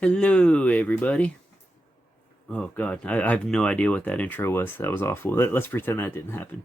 Hello, everybody. Oh, God, I have no idea what that intro was. That was awful. Let's pretend that didn't happen.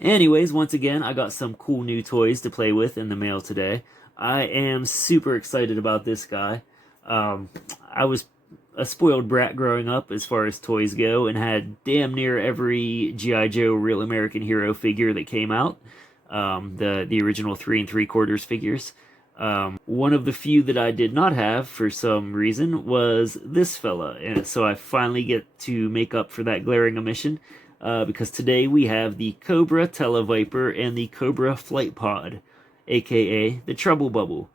Anyways, once again, I got some cool new toys to play with in the mail today. I am super excited about this guy. Um, I was a spoiled brat growing up as far as toys go and had damn near every G.I. Joe Real American Hero figure that came out. The original 3 3/4 figures. One of the few that I did not have for some reason was this fella, and so I finally get to make up for that glaring omission because today we have the Cobra Tele-Viper and the Cobra Flight Pod, aka the Trouble Bubble.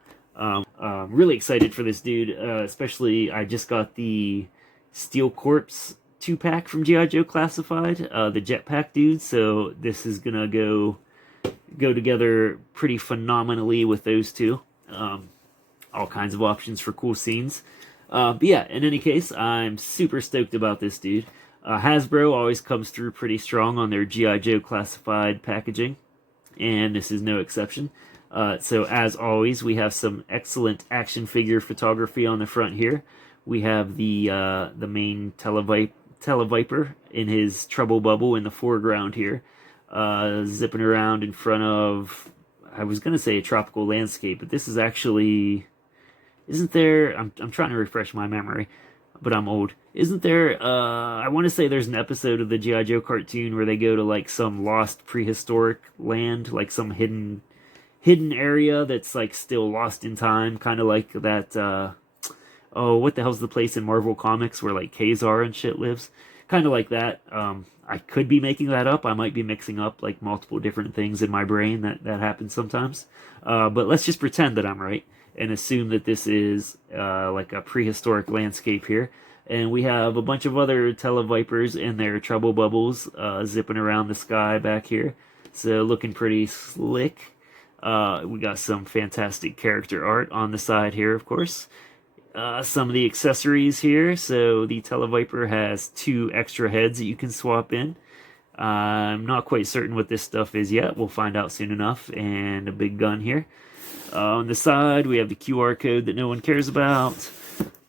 Really excited for this dude, especially I just got the Steel Corpse 2-pack from G.I. Joe Classified, the Jetpack dude, so this is gonna go together pretty phenomenally with those two. All kinds of options for cool scenes. But yeah, in any case, I'm super stoked about this dude. Hasbro always comes through pretty strong on their G.I. Joe Classified packaging, and this is no exception. So as always, we have some excellent action figure photography on the front here. We have the main Tele-Viper in his trouble bubble in the foreground here, zipping around in front of, I was gonna say a tropical landscape, but this is actually, isn't there? I'm trying to refresh my memory, but I'm old. Isn't there? I want to say there's an episode of the GI Joe cartoon where they go to like some lost prehistoric land, like some hidden area that's like still lost in time, kind of like that. Oh, what the hell's the place in Marvel Comics where like Kazar and shit lives? Kind of like that. I could be making that up. I might be mixing up like multiple different things in my brain that happens sometimes. But let's just pretend that I'm right and assume that this is like a prehistoric landscape here. And we have a bunch of other Tele-Vipers in their trouble bubbles zipping around the sky back here. So looking pretty slick. We got some fantastic character art on the side here, of course. Some of the accessories here. So the Tele-Viper has 2 extra heads that you can swap in. I'm not quite certain what this stuff is yet. We'll find out soon enough. And a big gun here. On the side, we have the QR code that no one cares about.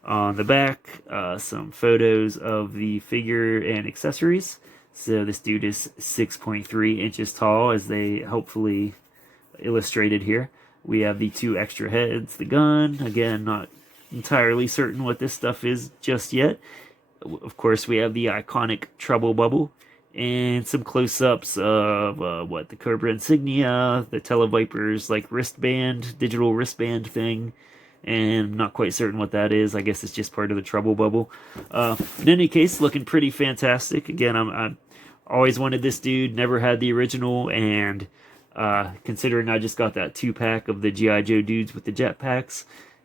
On the back, some photos of the figure and accessories. So this dude is 6.3 inches tall, as they hopefully illustrated here. We have the 2 extra heads, the gun. Again, not entirely certain what this stuff is just yet. Of course, we have the iconic Trouble Bubble and some close-ups of the Cobra insignia, the Tele-Viper's like wristband, digital wristband thing, and I'm not quite certain what that is. I guess it's just part of the Trouble Bubble. In any case, looking pretty fantastic. Again, I'm always wanted this dude, never had the original, and considering I just got that 2-pack of the G.I. Joe dudes with the jetpacks,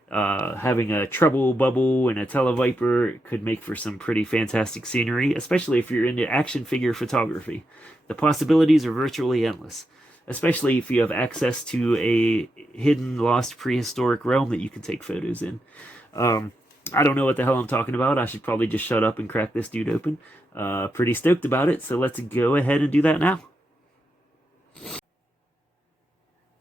having a Trouble Bubble and a Tele-Viper could make for some pretty fantastic scenery, especially if you're into action figure photography. The possibilities are virtually endless, especially if you have access to a hidden, lost prehistoric realm that you can take photos in. I don't know what the hell I'm talking about. I should probably just shut up and crack this dude open. Pretty stoked about it, so let's go ahead and do that now.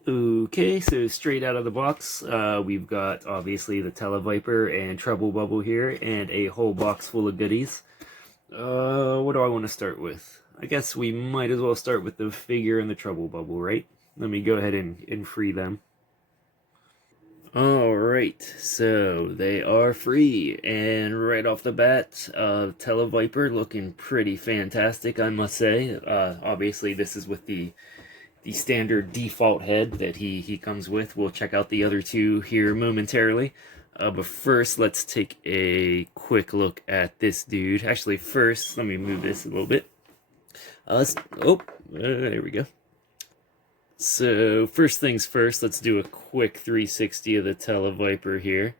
Okay, so straight out of the box, we've got obviously the Tele-Viper and Trouble Bubble here, and a whole box full of goodies. What do I want to start with? I guess we might as well start with the figure and the Trouble Bubble, right? Let me go ahead and free them. Alright, so they are free, and right off the bat, Tele-Viper looking pretty fantastic, I must say. Obviously this is with the standard default head that he comes with. We'll check out the other 2 here momentarily. But first, let's take a quick look at this dude. Actually, first, let me move this a little bit. There we go. So, first things first, let's do a quick 360 of the Tele-Viper here.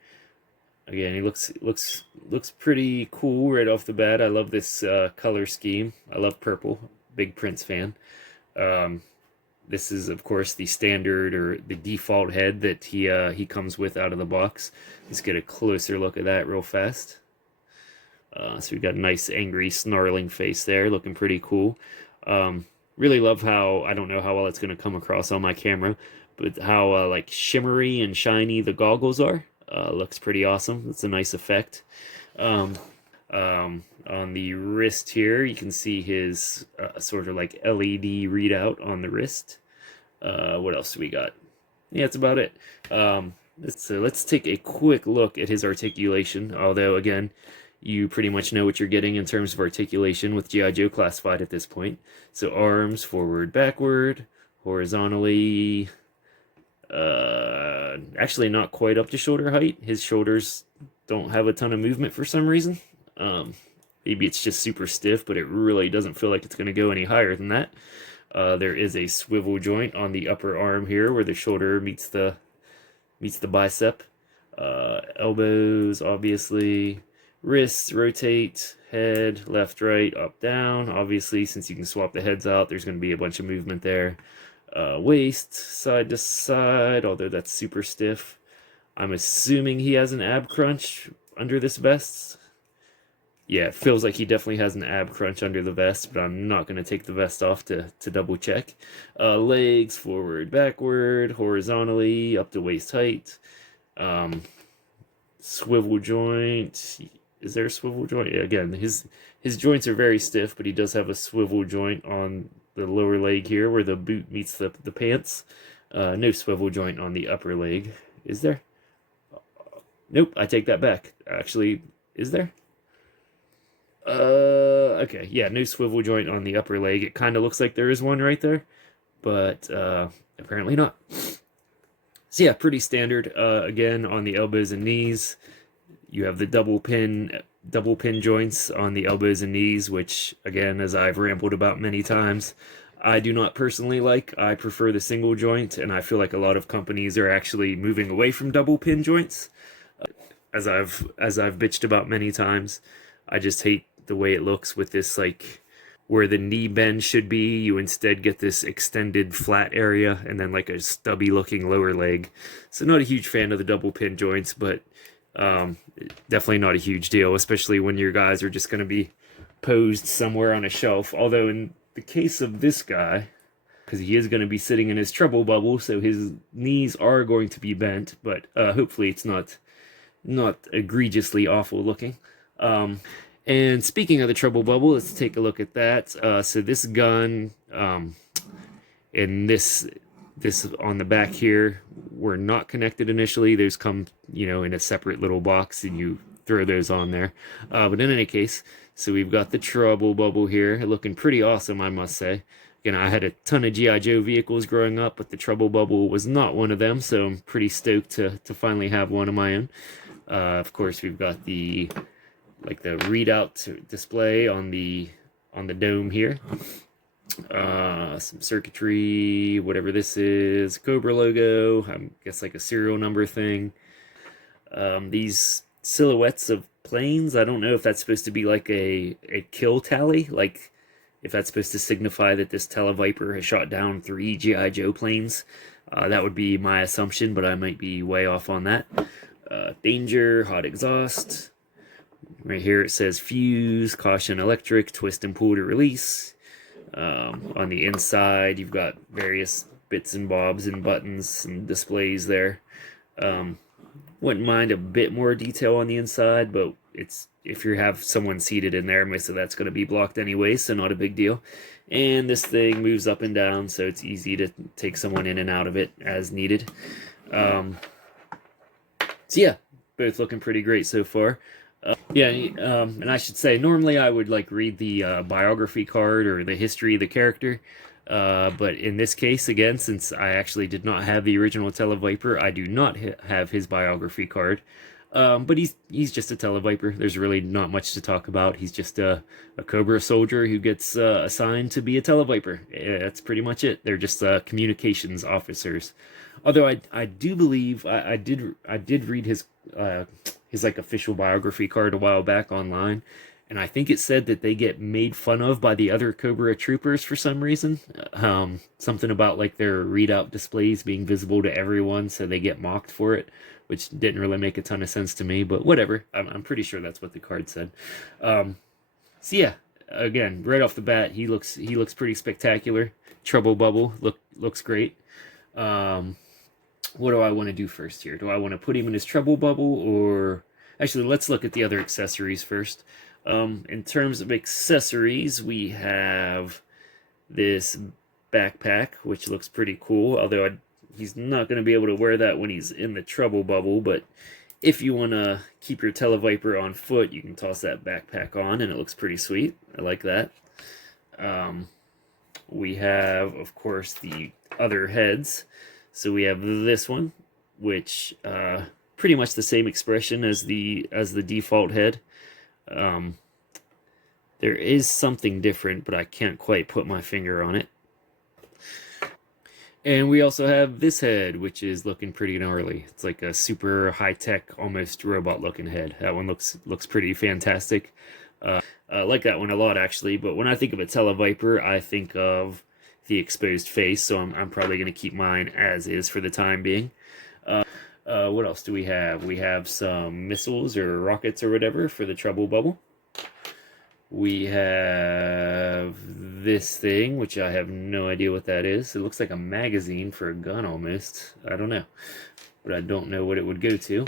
Again, he looks pretty cool right off the bat. I love this color scheme. I love purple. Big Prince fan. This is, of course, the standard or the default head that he comes with out of the box. Let's get a closer look at that real fast. So we've got a nice, angry, snarling face there, looking pretty cool. Really love how, I don't know how well it's going to come across on my camera, but how like shimmery and shiny the goggles are. Looks pretty awesome. It's a nice effect. On the wrist here, you can see his sort of like LED readout on the wrist. What else do we got? Yeah, that's about it. Let's take a quick look at his articulation, although, again, you pretty much know what you're getting in terms of articulation with G.I. Joe Classified at this point. So arms, forward, backward, horizontally, actually not quite up to shoulder height. His shoulders don't have a ton of movement for some reason. Maybe it's just super stiff, but it really doesn't feel like it's going to go any higher than that. There is a swivel joint on the upper arm here where the shoulder meets the bicep. Elbows, obviously. Wrists, rotate. Head, left, right, up, down. Obviously, since you can swap the heads out, there's going to be a bunch of movement there. Waist, side to side, although that's super stiff. I'm assuming he has an ab crunch under this vest. Yeah, it feels like he definitely has an ab crunch under the vest, but I'm not going to take the vest off to double check. Legs, forward, backward, horizontally, up to waist height. Swivel joint. Is there a swivel joint? Yeah, again, his joints are very stiff, but he does have a swivel joint on the lower leg here where the boot meets the pants. No swivel joint on the upper leg. Is there? Nope, I take that back. Actually, is there? Okay, yeah, no swivel joint on the upper leg. It kind of looks like there is one right there, but apparently not. So yeah, pretty standard. Again, on the elbows and knees, you have the double pin joints on the elbows and knees, which, again, as I've rambled about many times, I do not personally like. I prefer the single joint, and I feel like a lot of companies are actually moving away from double pin joints. As I've bitched about many times, I just hate the way it looks with this, like, where the knee bend should be. You instead get this extended flat area and then like a stubby looking lower leg. So not a huge fan of the double pin joints, but definitely not a huge deal, especially when your guys are just going to be posed somewhere on a shelf. Although in the case of this guy, because he is going to be sitting in his treble bubble, so his knees are going to be bent, but hopefully it's not egregiously awful looking. And speaking of the treble bubble, let's take a look at that. So this gun and this on the back here were not connected initially. Those come, in a separate little box, and you throw those on there. But in any case, so we've got the treble bubble here, looking pretty awesome, I must say. Again, I had a ton of G.I. Joe vehicles growing up, but the treble bubble was not one of them, so I'm pretty stoked to finally have one of my own. Of course, we've got the readout display on the dome here. Some circuitry, whatever this is, Cobra logo, I guess like a serial number thing. These silhouettes of planes, I don't know if that's supposed to be like a kill tally, like if that's supposed to signify that this Tele-Viper has shot down 3 G.I. Joe planes. That would be my assumption, but I might be way off on that. Danger, hot exhaust. Right here it says fuse, caution electric, twist and pull to release. On the inside you've got various bits and bobs and buttons and displays there. Wouldn't mind a bit more detail on the inside, but if you have someone seated in there, most of that's going to be blocked anyway, so not a big deal. And this thing moves up and down, so it's easy to take someone in and out of it as needed. So yeah, both looking pretty great so far. And I should say, normally I would read the biography card or the history of the character, but in this case, again, since I actually did not have the original Tele-Viper, I do not have his biography card. But he's just a Tele-Viper. There's really not much to talk about. He's just a Cobra soldier who gets assigned to be a Tele-Viper. That's pretty much it. They're just communications officers. Although I do believe I did read his official biography card a while back online, and I think it said that they get made fun of by the other Cobra troopers for some reason. Something about their readout displays being visible to everyone, so they get mocked for it, which didn't really make a ton of sense to me, but whatever. I'm pretty sure that's what the card said. So yeah, again, right off the bat, he looks pretty spectacular. Trouble bubble looks great. what do I want to do first here? Do I want to put him in his treble bubble, or actually, let's look at the other accessories first. In terms of accessories, we have this backpack, which looks pretty cool, although he's not going to be able to wear that when he's in the treble bubble, but if you want to keep your Tele-Viper on foot, you can toss that backpack on, and it looks pretty sweet. I like that. We have, of course, the other heads. So we have this one, which pretty much the same expression as the default head. There is something different, but I can't quite put my finger on it. And we also have this head, which is looking pretty gnarly. It's like a super high-tech, almost robot-looking head. That one looks pretty fantastic. I like that one a lot, actually. But when I think of a Tele-Viper, I think of the exposed face, so I'm probably going to keep mine as is for the time being. What else do we have? We have some missiles or rockets or whatever for the treble bubble. We have this thing, which I have no idea what that is. It looks like a magazine for a gun almost. I don't know. But I don't know what it would go to.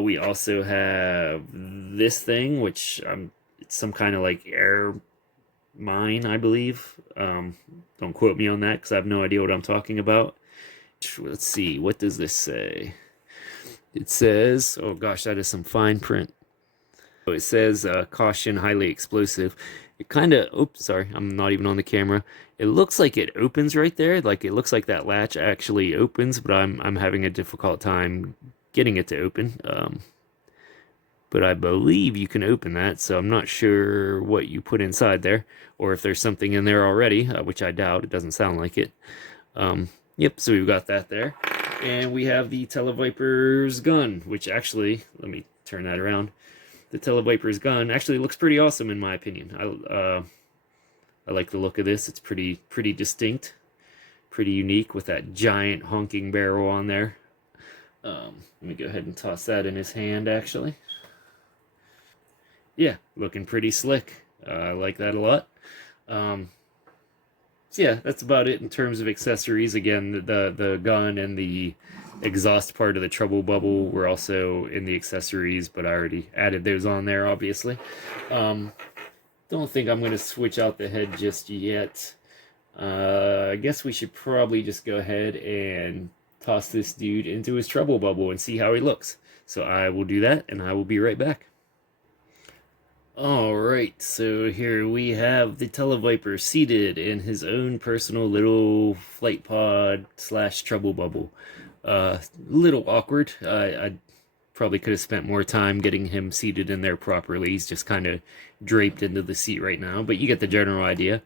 We also have this thing, which it's some kind of like air mine, I believe. Don't quote me on that because I have no idea what I'm talking about. Let's see. What does this say? It says, oh gosh, that is some fine print. It says, caution, highly explosive. It kind of, oops, sorry, I'm not even on the camera. It looks like it opens right there. Like, it looks like that latch actually opens, but I'm having a difficult time getting it to open. But I believe you can open that, so I'm not sure what you put inside there, or if there's something in there already, which I doubt. It doesn't sound like it. Yep, so we've got that there. And we have the Tele-Viper's gun, which actually, let me turn that around. The Tele-Viper's gun actually looks pretty awesome in my opinion. I like the look of this. It's pretty distinct, pretty unique with that giant honking barrel on there. Let me go ahead and toss that in his hand actually. Yeah, looking pretty slick. I like that a lot. So yeah, that's about it in terms of accessories. Again, the gun and the exhaust part of the treble bubble were also in the accessories, but I already added those on there, obviously. Don't think I'm going to switch out the head just yet. I guess we should probably just go ahead and toss this dude into his treble bubble and see how he looks. So I will do that, and I will be right back. Alright, so here we have the Tele-Viper seated in his own personal little flight pod / treble bubble. Little awkward. I probably could have spent more time getting him seated in there properly. He's just kind of draped into the seat right now, but you get the general idea.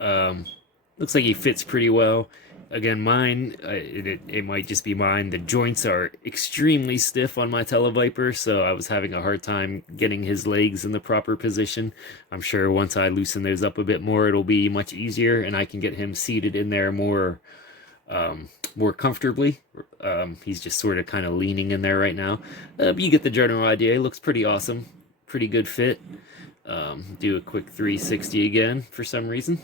Looks like he fits pretty well. Again, mine, it might just be mine. The joints are extremely stiff on my Tele-Viper, so I was having a hard time getting his legs in the proper position. I'm sure once I loosen those up a bit more, it'll be much easier, and I can get him seated in there more comfortably. He's just sort of kind of leaning in there right now. But you get the general idea. He looks pretty awesome. Pretty good fit. Do a quick 360 again for some reason.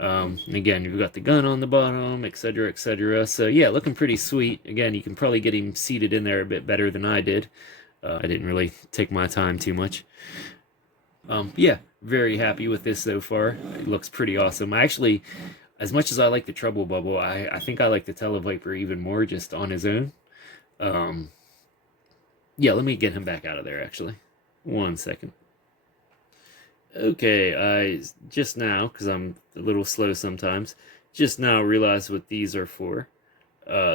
Again, you've got the gun on the bottom, etc., etc. So yeah, looking pretty sweet. Again, you can probably get him seated in there a bit better than I did. I didn't really take my time too much. Yeah, very happy with this so far. It looks pretty awesome. I actually, as much as I like the treble bubble, I think I like the Tele-Viper even more just on his own. Yeah, let me get him back out of there, actually. 1 second. Okay, I just now, because I'm a little slow sometimes, just now realized what these are for.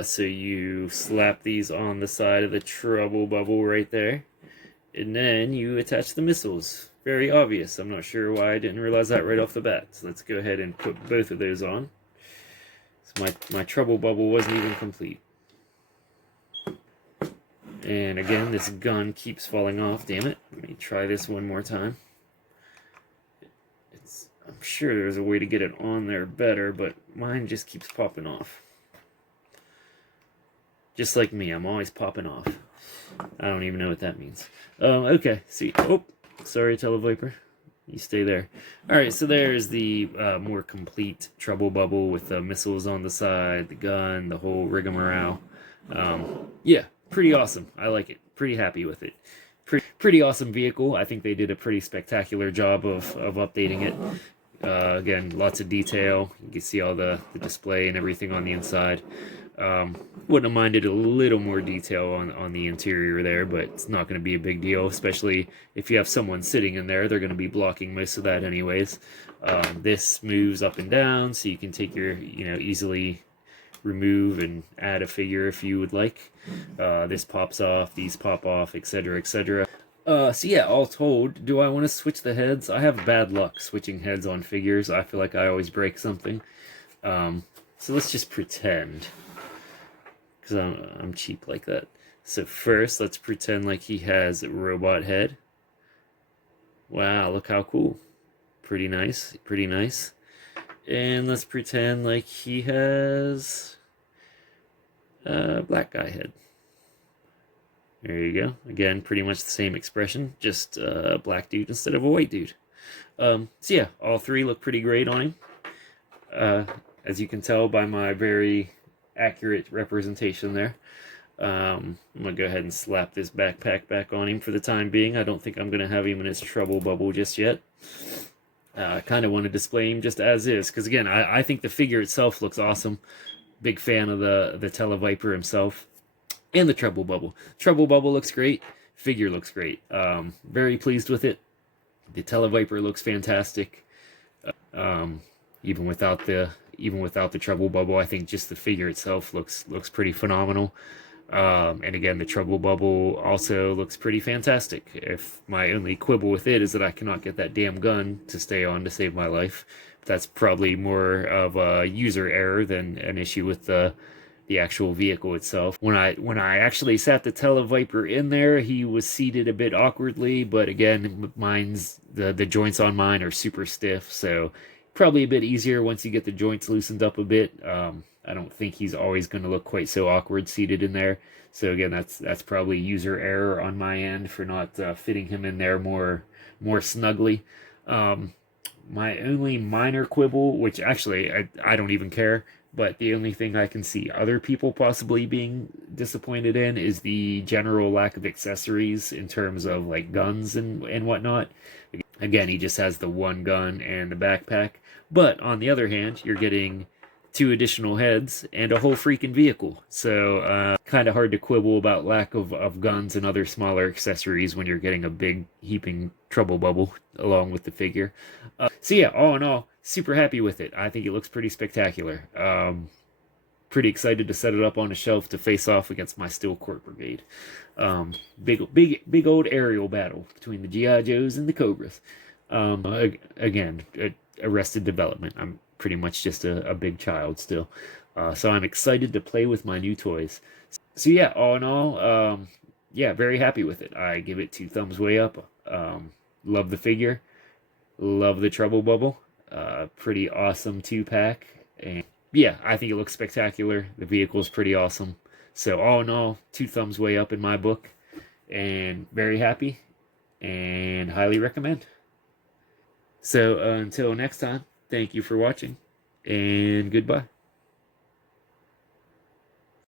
So you slap these on the side of the treble bubble right there, and then you attach the missiles. Very obvious. I'm not sure why I didn't realize that right off the bat. So let's go ahead and put both of those on. So my treble bubble wasn't even complete. And again, this gun keeps falling off, damn it. Let me try this one more time. I'm sure there's a way to get it on there better, but mine just keeps popping off. Just like me, I'm always popping off. I don't even know what that means. Okay, see. Oh, sorry, Tele-Viper. You stay there. All right, so there's the more complete Trouble Bubble with the missiles on the side, the gun, the whole rigmarole. Yeah, pretty awesome. I like it. Pretty happy with it. Pretty awesome vehicle. I think they did a pretty spectacular job of updating it. Again, lots of detail. You can see all the display and everything on the inside. Wouldn't have minded a little more detail on the interior there, but it's not going to be a big deal, especially if you have someone sitting in there. They're going to be blocking most of that anyways. This moves up and down, so you can take your, easily remove and add a figure if you would like. This pops off, these pop off, etc., etc. So yeah, all told, do I want to switch the heads? I have bad luck switching heads on figures. I feel like I always break something. So let's just pretend, because I'm cheap like that. So first, let's pretend like he has a robot head. Wow, look how cool. Pretty nice, pretty nice. And let's pretend like he has a black guy head. There you go. Again, pretty much the same expression, just a black dude instead of a white dude. So yeah, all three look pretty great on him. As you can tell by my very accurate representation there. I'm going to go ahead and slap this backpack back on him for the time being. I don't think I'm going to have him in his Trouble Bubble just yet. I kind of want to display him just as is, because again, I think the figure itself looks awesome. Big fan of the Tele-Viper himself. And the Trouble Bubble. Trouble Bubble looks great. Figure looks great. Very pleased with it. The Tele-Viper looks fantastic. Even without the Trouble Bubble, I think just the figure itself looks pretty phenomenal. And again, the Trouble Bubble also looks pretty fantastic. If my only quibble with it is that I cannot get that damn gun to stay on to save my life. That's probably more of a user error than an issue with the actual vehicle itself. When I actually sat the Tele-Viper in there, he was seated a bit awkwardly, but again, the joints on mine are super stiff, so probably a bit easier once you get the joints loosened up a bit. I don't think he's always going to look quite so awkward seated in there. So again, that's probably user error on my end for not fitting him in there more snugly. My only minor quibble, which actually I don't even care, but the only thing I can see other people possibly being disappointed in is the general lack of accessories in terms of like guns and whatnot. Again, he just has the one gun and the backpack. But on the other hand, you're getting 2 additional heads and a whole freaking vehicle. So kind of hard to quibble about lack of guns and other smaller accessories when you're getting a big heaping Trouble Bubble along with the figure. So yeah, all in all, super happy with it. I think it looks pretty spectacular. Pretty excited to set it up on a shelf to face off against my Steel Court Brigade. Big old aerial battle between the G.I. Joes and the Cobras. Again, Arrested Development. I'm pretty much just a big child still. So I'm excited to play with my new toys. So yeah, all in all, yeah, very happy with it. I give it 2 thumbs way up. Love the figure. Love the Trouble Bubble. Pretty awesome 2-pack. And yeah, I think it looks spectacular. The vehicle's pretty awesome. So all in all, 2 thumbs way up in my book. And very happy. And highly recommend. So until next time, thank you for watching. And goodbye.